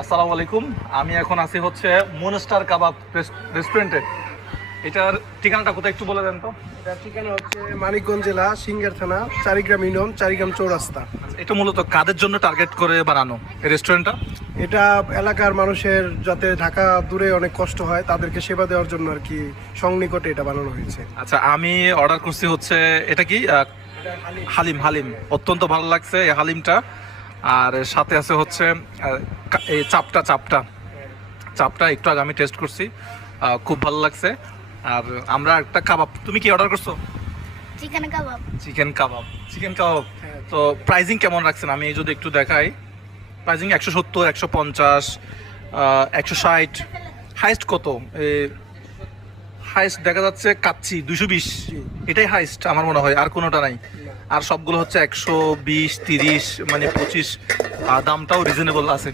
আসসালামু আলাইকুম। আমি এখন আছি হচ্ছে মনস্টার কাবাব রেস্টুরেন্টে এটার ঠিকানাটা কোথায় একটু বলে দেন তো। এটার ঠিকানা হচ্ছে মানিকগঞ্জ জেলা সিঙ্গার থানা চারিগ্রাম ইউনিয়ন চারিগ্রাম চৌরাস্তা। এটা মূলত কাদের জন্য টার্গেট করে বানানো এই রেস্টুরেন্টটা এটা এলাকার মানুষের যাতে ঢাকা দূরে অনেক কষ্ট হয় তাদেরকে সেবা দেওয়ার জন্য আর কি সংনিকটে এটা বানানো হয়েছে। আচ্ছা আমি অর্ডার করছি হচ্ছে এটা কি? হালিম হালিম। অত্যন্ত ভালো লাগছে এই হালিমটা। আর সাথে আছে হচ্ছে এই চাপটা চাপটা। চাপটা একটু আগে আমি টেস্ট করছি। খুব ভালো লাগছে। আর আমরা একটা কাবাব তুমি কি অর্ডার করছ? Chicken kebab. Chicken kebab. Chicken kebab. তো প্রাইজিং কেমন রাখছেন? আমি যদি একটু দেখাই। প্রাইজিং একশো সত্তর একশো পঞ্চাশ একশো ষাট। হাইস্ট কত? হাইস্ট দেখা যাচ্ছে কাচ্ছি দুশো বিশ। এটাই হাইস্ট আমার মনে হয়। আর কোনোটা নাই। আর সবগুলো হচ্ছে একশো বিশ তিরিশ মানে পঁচিশ দামটাও রিজনেবল আছে।